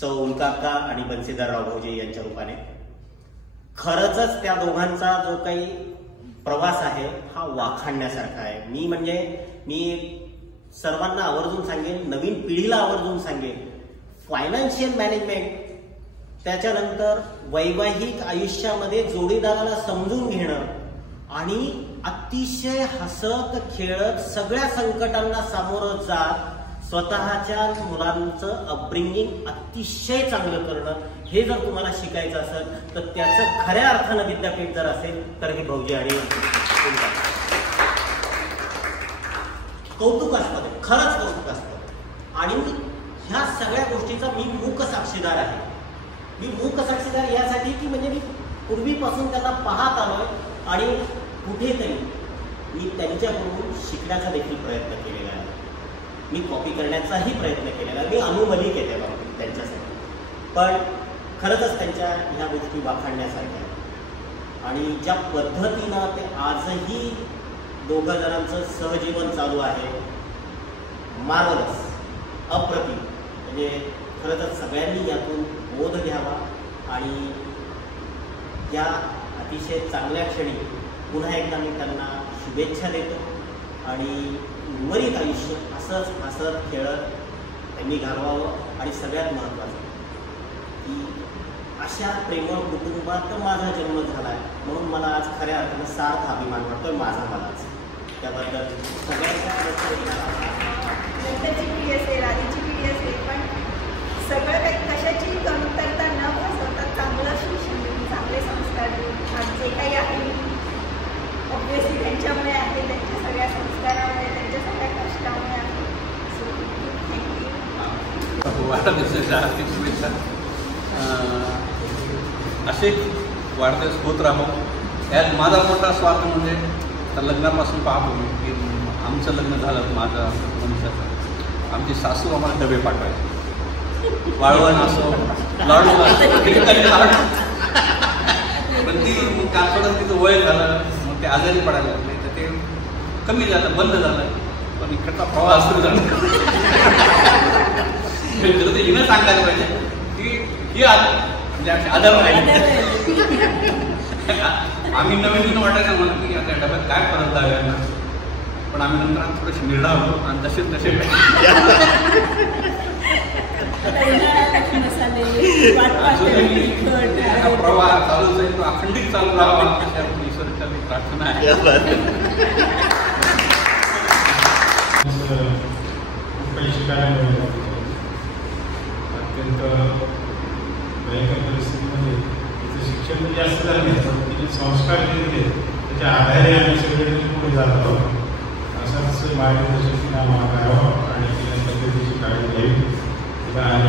सौ उल्काक्का आणि बन्सीधर भाऊजी यांच्या रूपाने. खरंच त्या दोघांचा जो काही प्रवास आहे हा वाखाणण्यासारखा आहे. मी सर्वांना आवर्जून सांगेन, नवीन पिढीला आवर्जून सांगेन, फायनान्शियल मॅनेजमेंट, त्याच्यानंतर वैवाहिक आयुष्यामध्ये जोडीदाराला समजून घेणं आणि अतिशय हसत खेळत सगळ्या संकटांना सामोरं जात स्वतःच्या मुलांचं अपब्रिंगिंग अतिशय चांगलं करणं, हे जर तुम्हाला शिकायचं असेल तर त्याचं खऱ्या अर्थानं विद्यापीठ जर असेल तर हे भाऊजी आणि कौतुकास्पद आहे, खरंच कौतुकास्पद. आणि ह्या सगळ्या गोष्टीचा मी मूक साक्षीदार आहे. मी मूक साक्षीदार यासाठी की म्हणजे मी पूर्वीपासून त्यांना पाहत आलोय आणि कुठेतरी मी त्यांच्याकडून शिकण्याचा देखील प्रयत्न केलेला आहे. मी कॉपी करण्याचाही प्रयत्न केलेला आहे. मी अनुमलिक आहे त्या बाबतीत त्यांच्यासाठी. पण खरंच त्यांच्या ह्या गोष्टी वाखाणण्यासारख्या आहेत. आणि ज्या पद्धतीनं ते आजही दोघं जणांचं सहजीवन चालू आहे, मार्वलस, अप्रतिम. म्हणजे खरंच सगळ्यांनी यातून बोध घ्यावा आणि या अतिशय चांगल्या क्षणी पुन्हा एकदा मी त्यांना शुभेच्छा देतो. आणि उर्वरित आयुष्य असंच हसत खेळत त्यांनी घालवावं. आणि सगळ्यात महत्त्वाचं की अशा प्रेमळ कुटुंबात माझा जन्म झाला आहे म्हणून मला आज खऱ्या अर्थानं सार्थ अभिमान वाटतोय माझा मलाच. त्याबद्दल सगळ्यांच्या पिढी असेल, आधीची पिढी असेल, पण सगळं काही कशाची कमतरता न भासवता चांगलं शिक्षण देऊन, चांगले संस्कार देऊन, आज जे काही आहे ऑब्व्हियसली त्यांच्यामुळे आहे, त्यांच्या सगळ्या संस्कारामुळे, त्यांच्या सगळ्या कष्टामुळे आहे. So thank you. वाढदिवसाच्या शुभेच्छा. असे वाढदिवस होत राहो. यात माझा मोठा स्वार्थ म्हणजे तर लग्नापासून पाहतो मी की आमचं लग्न झालं, माझं मनुष्याचं, आमची सासू आम्हाला डबे पाठवायचे, वाळवण असो, लाडू असो, पण ती कालपडात तिचं वय झालं, मग ते आजारी पडायला लागले, तर ते कमी झालं, बंद झालं. पण इकडचा प्रवास सुरू झाला. ते हिनं सांगायला पाहिजे की ही म्हणजे आदर राहिले. आम्ही नवीन वाटायचं मला की आता डब्यात काय परत जाऊया, पण आम्ही नंतर थोडेसे निर्धावलो आणि तसे प्रवाह चालू जाईल, तो अखंडित चालू राहावा अशा ईश्वराची प्रार्थना आहे. अत्यंत भयंकर परिस्थितीमध्ये तिचं शिक्षण जास्त झालं, तिचे संस्कार जे दिले त्याच्या आधारे आम्ही सगळे पुढे जात आहोत. असंच मार्गदर्शन तिला आम्हाला करावं आणि तिला तब्येतीची काळजी घ्यावी. तिला आणि